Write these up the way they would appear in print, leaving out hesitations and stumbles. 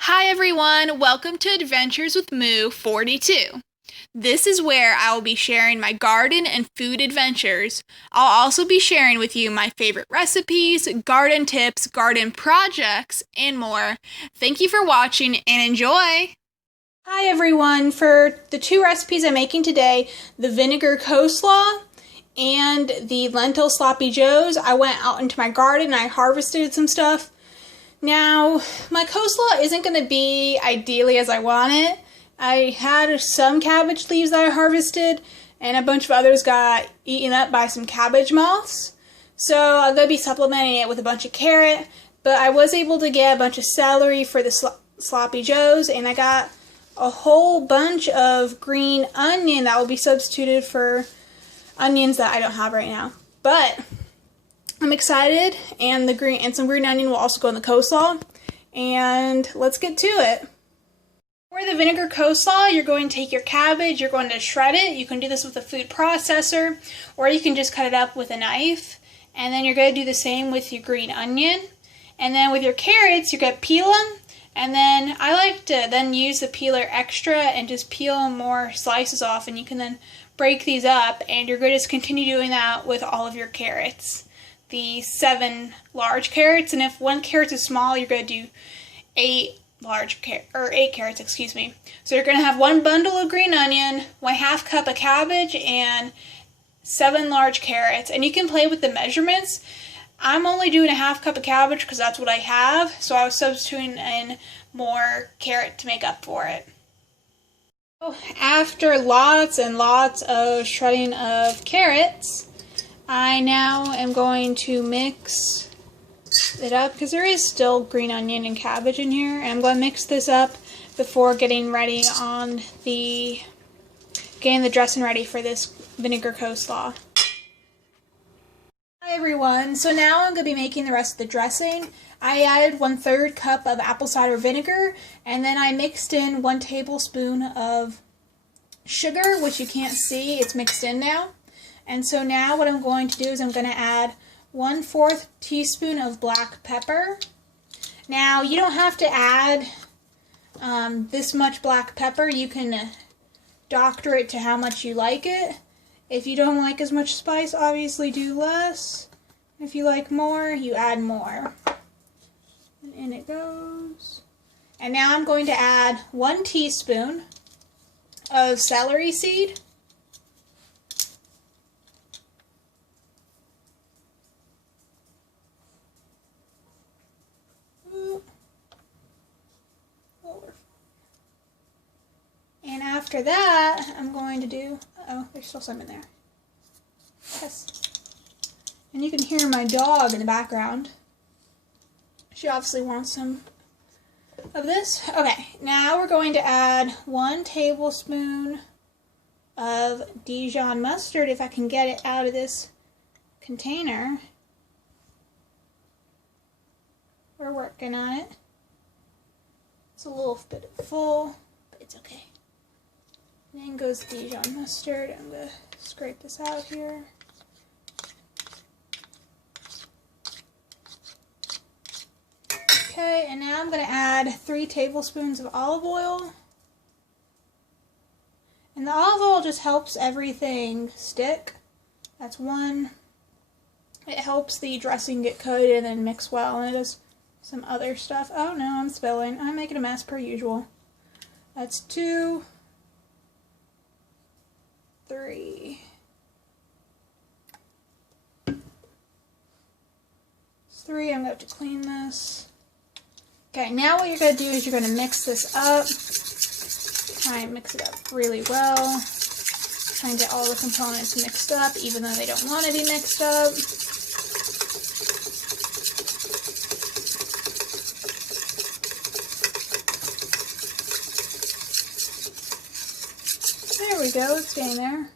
Hi everyone, welcome to Adventures with Moo 42. This is where I will be sharing my garden and food adventures. I'll also be sharing with you my favorite recipes, garden tips, garden projects, and more. Thank you for watching and enjoy! Hi everyone, for the two recipes I'm making today, the Vinegar Coleslaw and the Lentil Sloppy Joes, I went out into my garden and I harvested some stuff. Now, my coleslaw isn't going to be ideally as I want it. I had some cabbage leaves that I harvested, and a bunch of others got eaten up by some cabbage moths. So I'm going to be supplementing it with a bunch of carrot, but I was able to get a bunch of celery for the sloppy joes, and I got a whole bunch of green onion that will be substituted for onions that I don't have right now. But I'm excited, and some green onion will also go in the coleslaw, and let's get to it. For the vinegar coleslaw, you're going to take your cabbage, you're going to shred it. You can do this with a food processor, or you can just cut it up with a knife, and then you're going to do the same with your green onion. And then with your carrots, you're going to peel them, and then I like to then use the peeler extra and just peel more slices off, and you can then break these up, and you're going to just continue doing that with all of your carrots. The 7 large carrots, and if one carrot is small, you're going to do 8 carrots, excuse me. So you're going to have 1 bundle of green onion, 1/2 cup of cabbage, and 7 large carrots. And you can play with the measurements. I'm only doing 1/2 cup of cabbage because that's what I have, so I was substituting in more carrot to make up for it. After lots and lots of shredding of carrots, I now am going to mix it up because there is still green onion and cabbage in here, and I'm going to mix this up before getting the dressing ready for this vinegar coleslaw. Hi everyone, so now I'm going to be making the rest of the dressing. I added 1/3 cup of apple cider vinegar, and then I mixed in 1 tablespoon of sugar, which you can't see, it's mixed in now. And so now what I'm going to do is I'm going to add 1/4 teaspoon of black pepper. Now you don't have to add this much black pepper. You can doctor it to how much you like it. If you don't like as much spice, obviously do less. If you like more, you add more. And in it goes. And now I'm going to add 1 teaspoon of celery seed. And after that, I'm going to do, there's still some in there. Yes. And you can hear my dog in the background. She obviously wants some of this. Okay, now we're going to add 1 tablespoon of Dijon mustard, if I can get it out of this container. We're working on it. It's a little bit full, but it's okay. And then goes Dijon mustard. I'm going to scrape this out here. Okay, and now I'm going to add 3 tablespoons of olive oil. And the olive oil just helps everything stick. That's 1. It helps the dressing get coated and then mix well, and it does some other stuff. Oh no, I'm spilling. I'm making a mess per usual. That's 2. 3. 3, I'm going to have to clean this. Okay, now what you're going to do is you're going to mix this up. Try and mix it up really well. Try and get all the components mixed up, even though they don't want to be mixed up. There we go, it's staying there.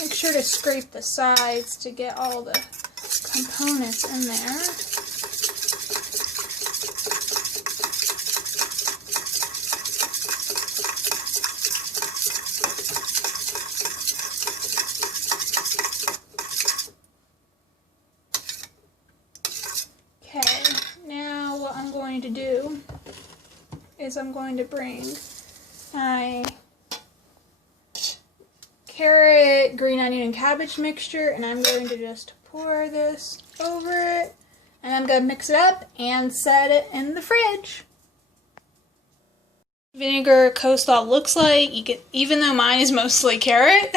Make sure to scrape the sides to get all the components in there. to do is I'm going to bring my carrot, green onion, and cabbage mixture, and I'm going to just pour this over it, and I'm going to mix it up and set it in the fridge. Vinegar coleslaw looks like, even though mine is mostly carrot.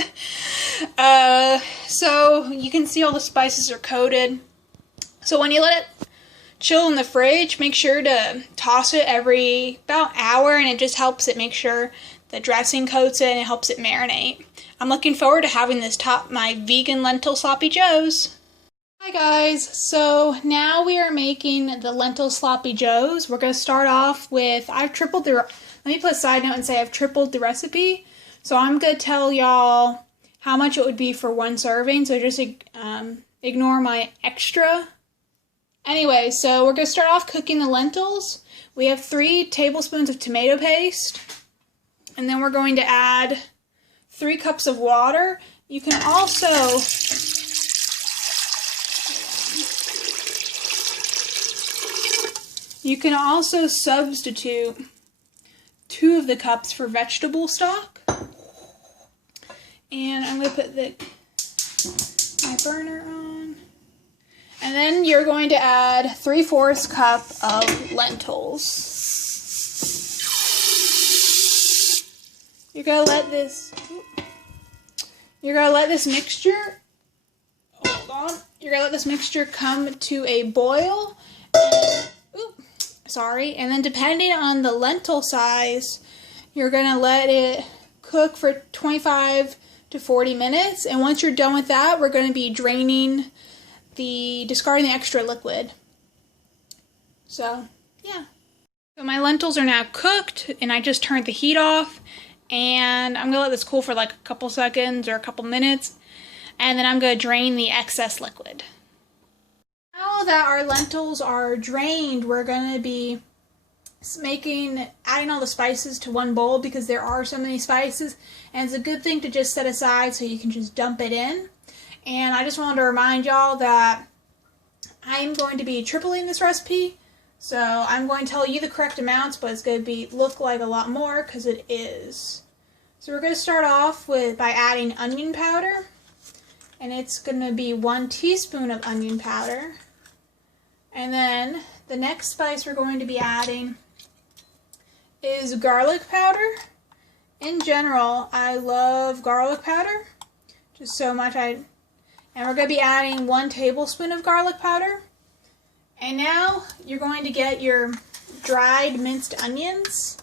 So you can see all the spices are coated. So when you let it chill in the fridge, make sure to toss it every about hour, and it just helps it make sure the dressing coats it and it helps it marinate. I'm looking forward to having this top my vegan lentil sloppy joes. Hi guys, so now we are making the lentil sloppy joes. We're going to start off with, let me put a side note and say I've tripled the recipe. So I'm going to tell y'all how much it would be for one serving, so just ignore my extra. Anyway, so we're going to start off cooking the lentils. We have 3 tablespoons of tomato paste, and then we're going to add 3 cups of water. You can also substitute 2 of the cups for vegetable stock. And I'm going to put my burner on. And then you're going to add 3/4 cup of lentils. You're going to let this mixture, hold on, you're going to let this mixture come to a boil. And then depending on the lentil size, you're going to let it cook for 25 to 40 minutes. And once you're done with that, we're going to be discarding the extra liquid. So, yeah. So my lentils are now cooked, and I just turned the heat off. And I'm going to let this cool for like a couple seconds or a couple minutes. And then I'm going to drain the excess liquid. Now that our lentils are drained, we're going to be adding all the spices to one bowl because there are so many spices, and it's a good thing to just set aside so you can just dump it in. And I just wanted to remind y'all that I'm going to be tripling this recipe, so I'm going to tell you the correct amounts, but it's going to look like a lot more because it is. So we're going to start off by adding onion powder, and it's going to be 1 teaspoon of onion powder. And then the next spice we're going to be adding is garlic powder. In general, I love garlic powder just so much. And we're going to be adding 1 tablespoon of garlic powder. And now you're going to get your dried minced onions,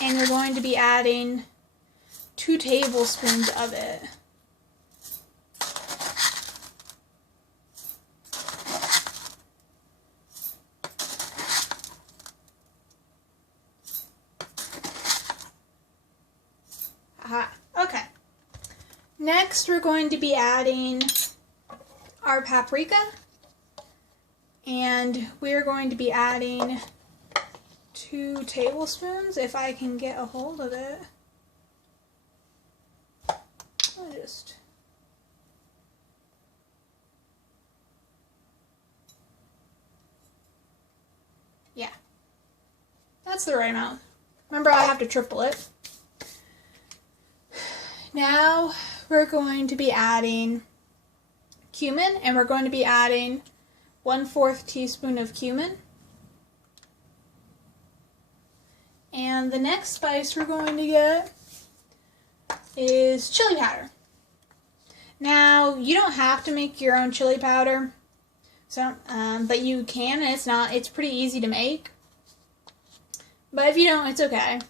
and you're going to be adding 2 tablespoons of it. Okay. Next, we're going to be adding our paprika, and we're going to be adding 2 tablespoons, if I can get a hold of it. Yeah, that's the right amount. Remember, I have to triple it. Now we're going to be adding cumin, and we're going to be adding 1/4 teaspoon of cumin. And the next spice we're going to get is chili powder. Now, you don't have to make your own chili powder, but you can, and it's pretty easy to make. But if you don't, it's okay.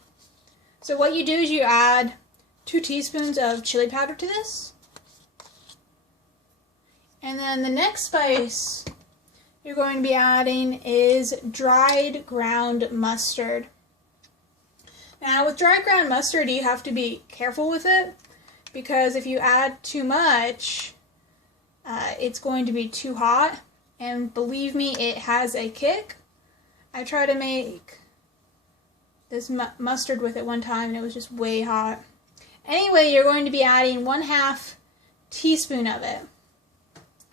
So what you do is you add 2 teaspoons of chili powder to this. And then the next spice you're going to be adding is dried ground mustard. Now with dried ground mustard, you have to be careful with it, because if you add too much, it's going to be too hot. And believe me, it has a kick. I tried to make this mustard with it one time, and it was just way hot. Anyway, you're going to be adding 1/2 teaspoon of it.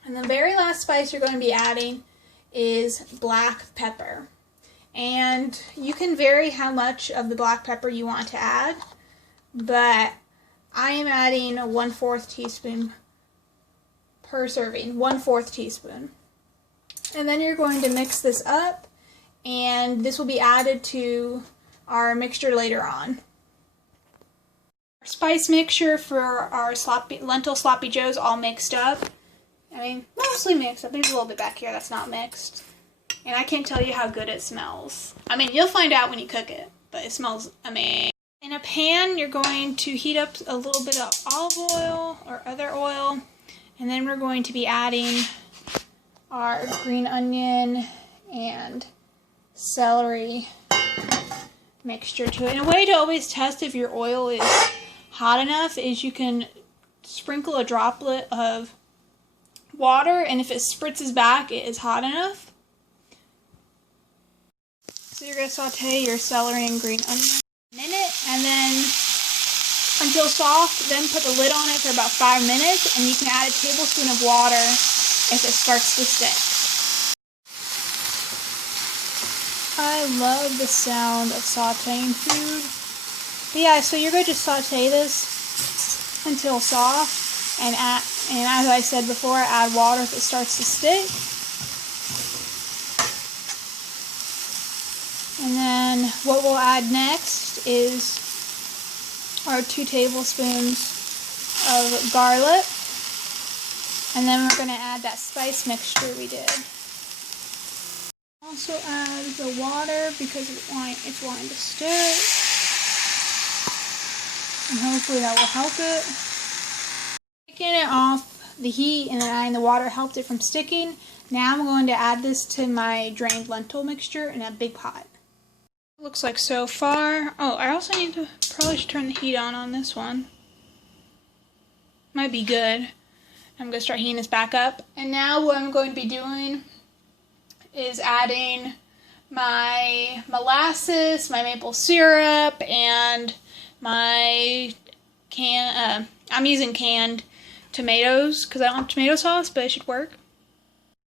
And the very last spice you're going to be adding is black pepper. And you can vary how much of the black pepper you want to add, but I am adding a 1/4 teaspoon per serving, 1/4 teaspoon. And then you're going to mix this up, and this will be added to our mixture later on. Our spice mixture for our lentil sloppy joes all mixed up. I mean, mostly mixed up. There's a little bit back here that's not mixed. And I can't tell you how good it smells. I mean, you'll find out when you cook it, but it smells amazing. In a pan, you're going to heat up a little bit of olive oil or other oil, and then we're going to be adding our green onion and celery mixture to it. And a way to always test if your oil is hot enough is you can sprinkle a droplet of water, and if it spritzes back, it is hot enough. So you're going to saute your celery and green onion a minute, and then until soft, then put the lid on it for about 5 minutes, and you can add a tablespoon of water if it starts to stick. I love the sound of sauteing food. But yeah, so you're going to saute this until soft, and as I said before, add water if it starts to stick. And then what we'll add next is our 2 tablespoons of garlic. And then we're going to add that spice mixture we did. Also add the water because it's wanting to stick. And hopefully that will help it. Taking it off the heat and the water helped it from sticking. Now I'm going to add this to my drained lentil mixture in a big pot. Looks like so far. Oh, I also need to probably should turn the heat on this one. Might be good. I'm going to start heating this back up. And now what I'm going to be doing is adding my molasses, my maple syrup, and my I'm using canned tomatoes because I don't have tomato sauce, but it should work.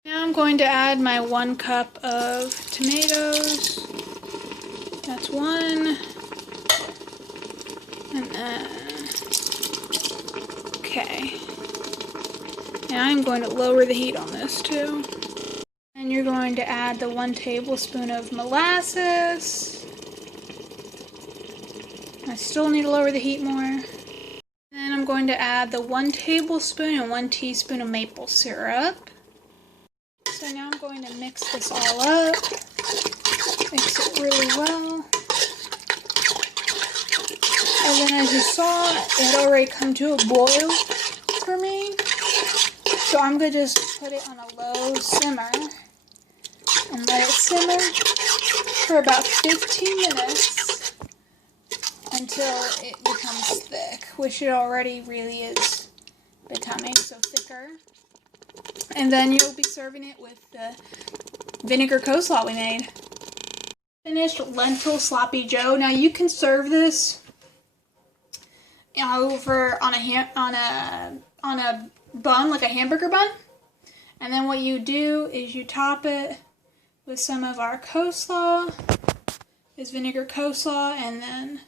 Now I'm going to add my 1 cup of tomatoes. That's 1. And then, okay. Now I'm going to lower the heat on this too. And you're going to add the 1 tablespoon of molasses. I still need to lower the heat more. Then I'm going to add the 1 tablespoon and 1 teaspoon of maple syrup. So now I'm going to mix this all up. Mix it really well. And then as you saw, it had already come to a boil for me. So I'm going to just put it on a low simmer and let it simmer for about 15 minutes until it becomes thick, which it already really is becoming, so thicker. And then you'll be serving it with the vinegar coleslaw we made. Finished lentil sloppy joe. Now you can serve this over on a bun, like a hamburger bun. And then what you do is you top it with some of our coleslaw, this vinegar coleslaw, and then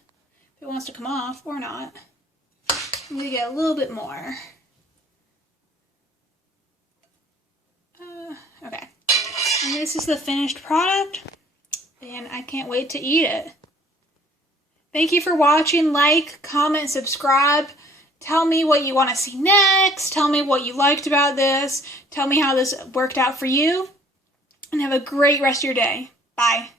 if it wants to come off or not, I'm going to get a little bit more. Okay. And this is the finished product, and I can't wait to eat it. Thank you for watching. Like, comment, subscribe. Tell me what you want to see next. Tell me what you liked about this. Tell me how this worked out for you. And have a great rest of your day. Bye.